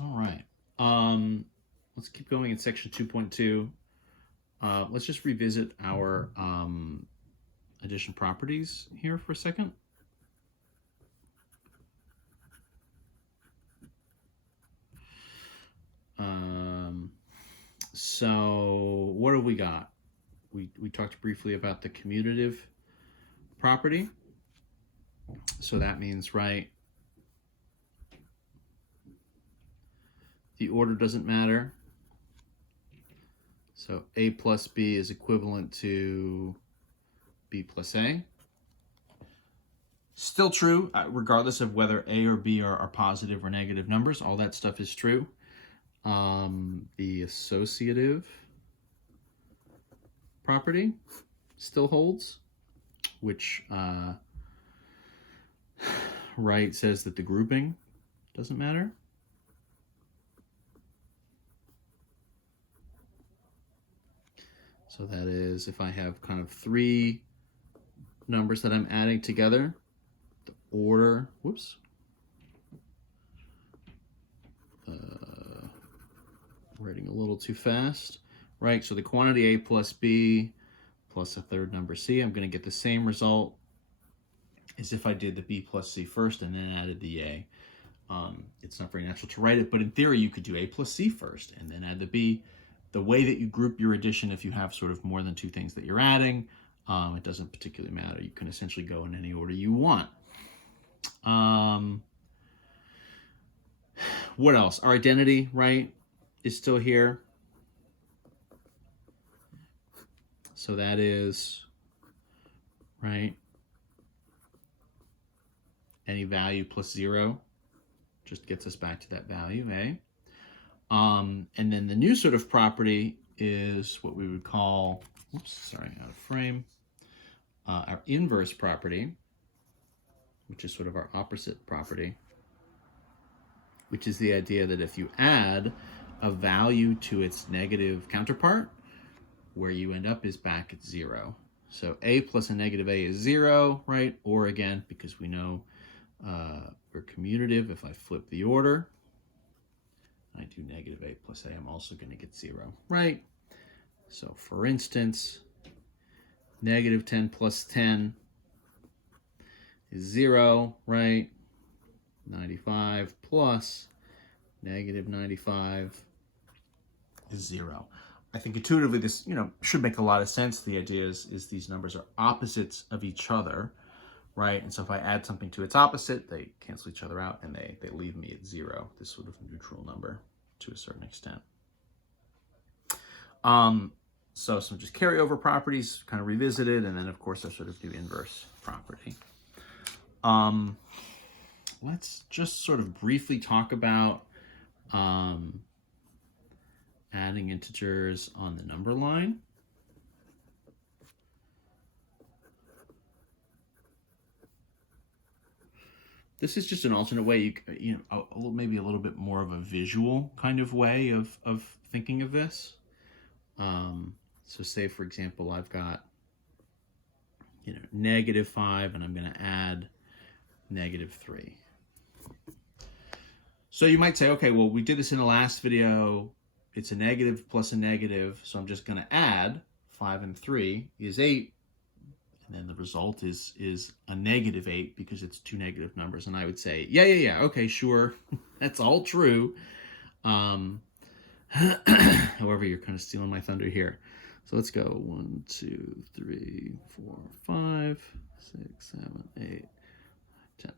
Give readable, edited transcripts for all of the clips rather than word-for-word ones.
All right. Let's keep going in section 2.2. Let's just revisit our addition properties here for a second. So what have we got? We talked briefly about the commutative property. So that means, right, the order doesn't matter. So A plus B is equivalent to B plus A. Still true, regardless of whether A or B are positive or negative numbers. All that stuff is true. The associative property still holds, which right says that the grouping doesn't matter. So that is, if I have kind of three numbers that I'm adding together, the order, writing a little too fast, right? So the quantity A plus B plus a third number C, I'm going to get the same result as if I did the B plus C first and then added the A. It's not very natural to write it, but in theory you could do A plus C first and then add the B. The way that you group your addition, if you have sort of more than two things that you're adding, it doesn't particularly matter. You can essentially go in any order you want. What else? Our identity, right, is still here. So that is, right, any value plus 0 just gets us back to that value, A. And then the new sort of property is what we would call, out of frame, our inverse property, which is sort of our opposite property, which is the idea that if you add a value to its negative counterpart, where you end up is back at 0. So A plus a negative A is 0, right? Or again, because we know we're commutative, if I flip the order, I do negative A plus A, I'm also going to get 0, right? So for instance, negative 10 plus 10 is 0, right? 95 plus negative 95 is 0. I think intuitively this, should make a lot of sense. The idea is these numbers are opposites of each other, right? And so if I add something to its opposite, they cancel each other out and they leave me at 0, this sort of neutral number to a certain extent. So some just carryover properties kind of revisited, and then of course our sort of new inverse property. Let's just sort of briefly talk about adding integers on the number line. This is just an alternate way, maybe a little bit more of a visual kind of way of thinking of this. So say, for example, I've got, negative 5, and I'm going to add negative 3. So you might say, okay, well, we did this in the last video. It's a negative plus a negative, so I'm just going to add 5 and 3 is 8. And then the result is a negative 8 because it's two negative numbers. And I would say, yeah, okay, sure. That's all true. However, you're kind of stealing my thunder here. So let's go 1, 2, 3, 4, 5, 6, 7, 8, 10.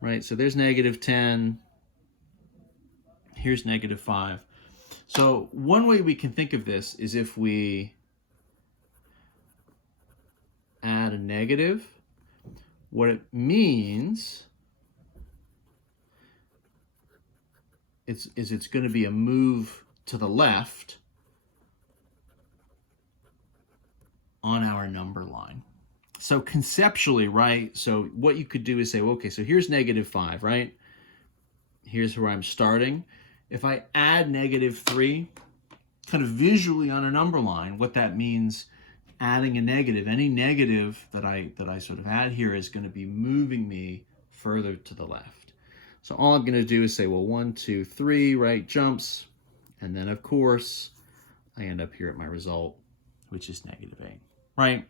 Right, so there's negative 10. Here's negative 5. So one way we can think of this is if we add a negative, what it means is it's going to be a move to the left on our number line. So conceptually, right, so what you could do is say, well, okay, so here's negative 5, right? Here's where I'm starting. If I add negative 3, kind of visually on a number line, what that means, adding a negative, any negative that I sort of add here is going to be moving me further to the left. So all I'm going to do is say, well, 1, 2, 3, right, jumps. And then, of course, I end up here at my result, which is -8, right?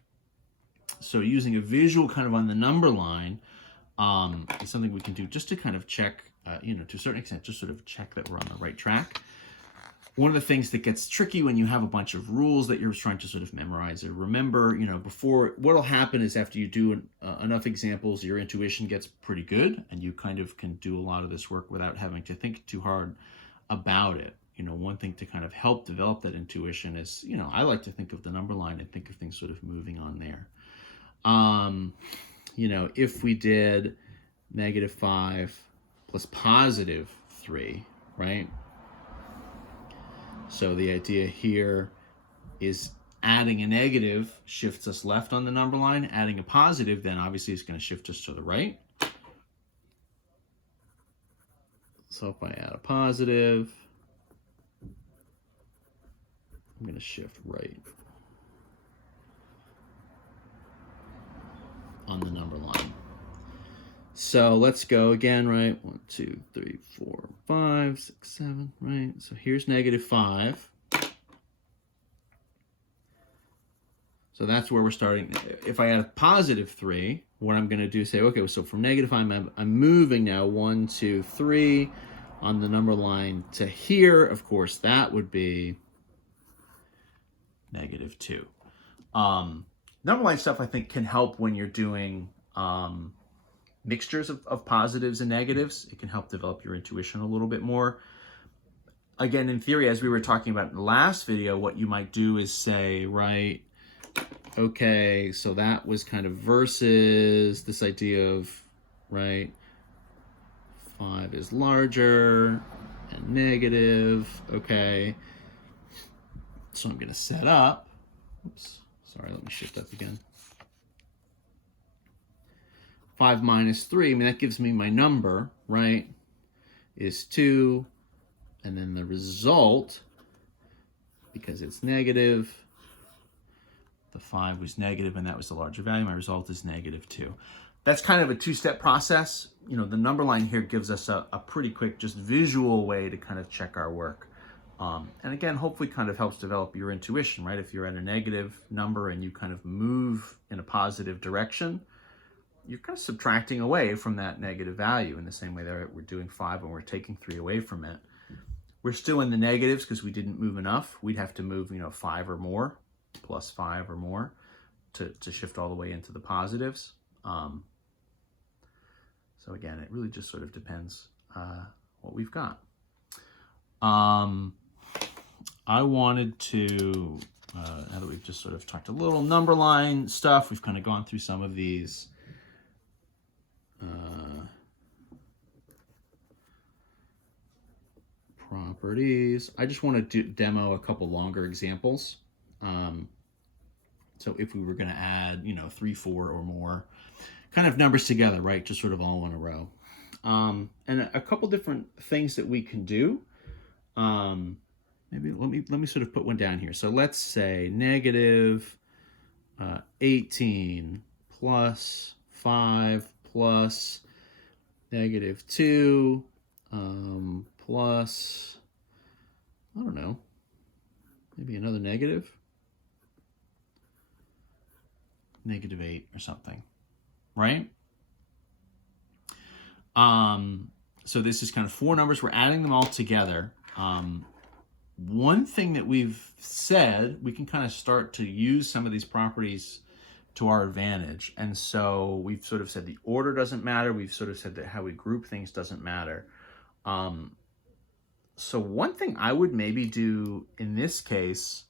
So using a visual kind of on the number line is something we can do just to kind of check, to a certain extent, just sort of check that we're on the right track. One of the things that gets tricky when you have a bunch of rules that you're trying to sort of memorize or remember, before, what'll happen is after you do enough examples, your intuition gets pretty good and you kind of can do a lot of this work without having to think too hard about it. One thing to kind of help develop that intuition is, I like to think of the number line and think of things sort of moving on there. If we did -5 plus +3, right? So the idea here is adding a negative shifts us left on the number line. Adding a positive then obviously is going to shift us to the right. So if I add a positive, I'm going to shift right on the number line. So let's go again, right? 1, 2, 3, 4, 5, 6, 7, right? So here's -5. So that's where we're starting. If I add a +3, what I'm going to do is say, okay, so from -5, I'm moving now 1, 2, 3 on the number line to here. Of course, that would be -2. Number line stuff, I think, can help when you're doing mixtures of positives and negatives. It can help develop your intuition a little bit more. Again, in theory, as we were talking about in the last video, what you might do is say, right, okay, so that was kind of versus this idea of, right, 5 is larger and negative, okay. So I'm going to set up, oops, sorry, let me shift up again. 5 minus 3, I mean, that gives me my number, right, is 2. And then the result, because it's negative, the 5 was negative and that was the larger value, my result is -2. That's kind of a two-step process. The number line here gives us a pretty quick, just visual way to kind of check our work. And again, hopefully kind of helps develop your intuition, right? If you're at a negative number and you kind of move in a positive direction, you're kind of subtracting away from that negative value in the same way that we're doing 5 and we're taking 3 away from it. We're still in the negatives because we didn't move enough. We'd have to move, 5 or more, plus 5 or more to shift all the way into the positives. So again, it really just sort of depends what we've got. I wanted to, now that we've just sort of talked a little number line stuff, we've kind of gone through some of these properties. I just want to demo a couple longer examples. So if we were going to add, 3, 4 or more kind of numbers together, right? Just sort of all in a row. And a couple different things that we can do. Maybe let me sort of put one down here. So let's say -18 plus 5 plus -2 plus, I don't know, maybe another negative, -8 or something, right? So this is kind of 4 numbers. We're adding them all together. One thing that we've said, we can kind of start to use some of these properties to our advantage. And so we've sort of said the order doesn't matter. We've sort of said that how we group things doesn't matter. So one thing I would maybe do in this case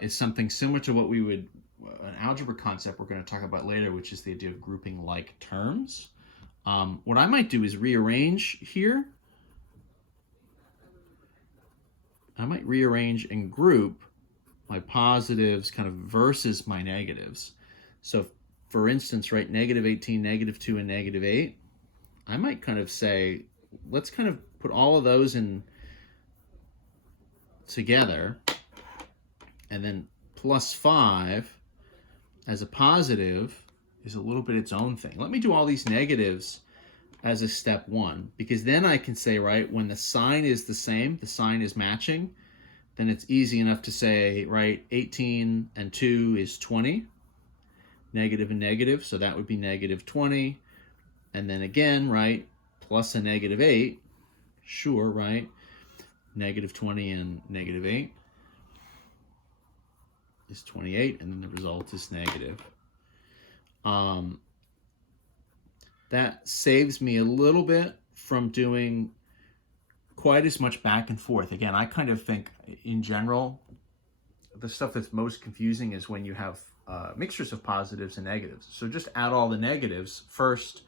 is something similar to what we would, an algebra concept we're going to talk about later, which is the idea of grouping like terms. What I might do is rearrange here. I might rearrange and group my positives kind of versus my negatives. So for instance, right, -18, -2, and -8, I might kind of say, let's kind of put all of those in together, and then +5 as a positive is a little bit its own thing. Let me do all these negatives as a step one, because then I can say, right, when the sign is the same, the sign is matching, then it's easy enough to say, right, 18 and 2 is 20, negative and negative, so that would be negative 20. And then again, right, plus a negative 8, sure, right, negative 20 and negative 8 is 28, and then the result is negative. That saves me a little bit from doing quite as much back and forth. Again, I kind of think in general, the stuff that's most confusing is when you have mixtures of positives and negatives. So just add all the negatives first,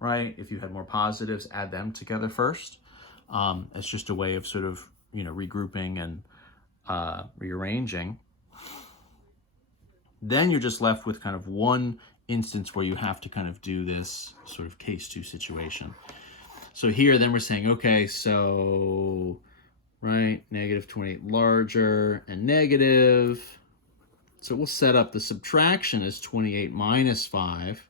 right? If you had more positives, add them together first. It's just a way of sort of, regrouping and rearranging. Then you're just left with kind of one instance where you have to kind of do this sort of case 2 situation. So here then we're saying, okay, so, right, negative 28 larger and negative. So we'll set up the subtraction as 28 minus 5.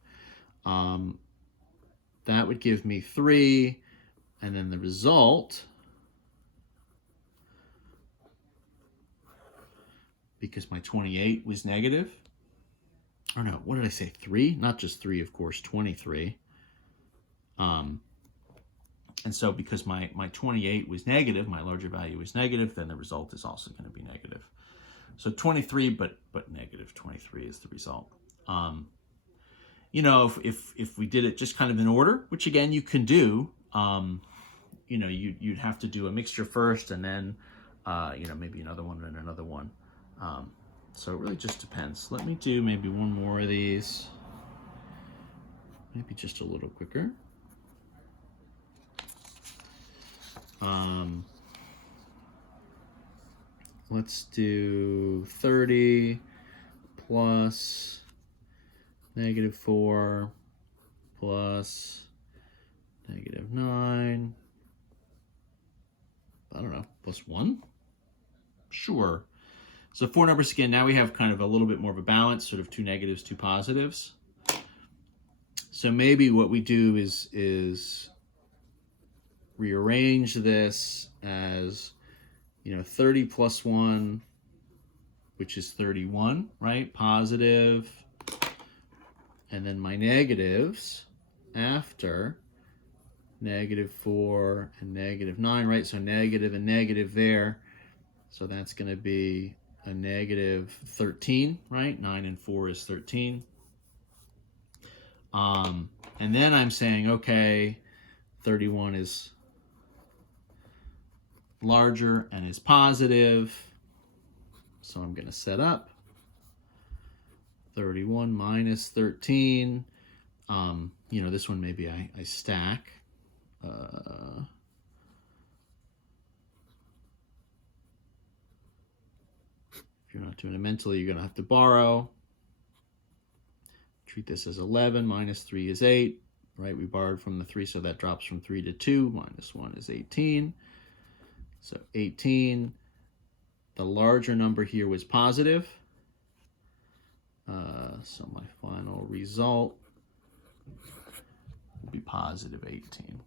That would give me 3. And then the result, because my 28 was negative, or no, what did I say, 3? Not just 3, of course, 23. And so because my 28 was negative, my larger value was negative, then the result is also going to be negative. So 23, but negative 23 is the result. If we did it just kind of in order, which again you can do, you'd have to do a mixture first, and then maybe another one and another one. So it really just depends. Let me do maybe one more of these, maybe just a little quicker. Let's do 30 plus negative 4 plus negative 9. I don't know, plus 1? Sure. So 4 numbers again. Now we have kind of a little bit more of a balance, sort of 2 negatives, 2 positives. So maybe what we do is rearrange this as 30 plus 1, which is 31, right? Positive. And then my negatives after negative 4 and negative 9, right? So negative and negative there. So that's going to be a negative 13, right? 9 and 4 is 13. And then I'm saying, okay, 31 is larger and is positive. So I'm going to set up 31 minus 13. This one maybe I stack. If you're not doing it mentally, you're going to have to borrow. Treat this as 11. Minus 3 is 8. Right? We borrowed from the 3, so that drops from 3 to 2. Minus 1 is 18. So 18. The larger number here was positive. So my final result will be positive 18.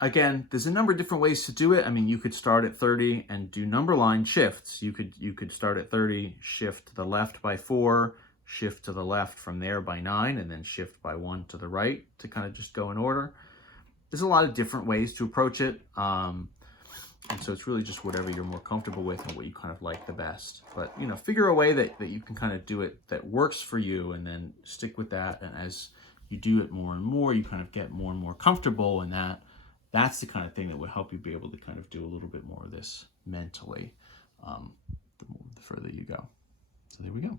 Again, there's a number of different ways to do it. I mean, you could start at 30 and do number line shifts. You could start at 30, shift to the left by 4, shift to the left from there by 9, and then shift by 1 to the right to kind of just go in order. There's a lot of different ways to approach it. And so it's really just whatever you're more comfortable with and what you kind of like the best. But, figure a way that you can kind of do it that works for you, and then stick with that. And as you do it more and more, you kind of get more and more comfortable, and that's the kind of thing that would help you be able to kind of do a little bit more of this mentally the further you go. So there we go.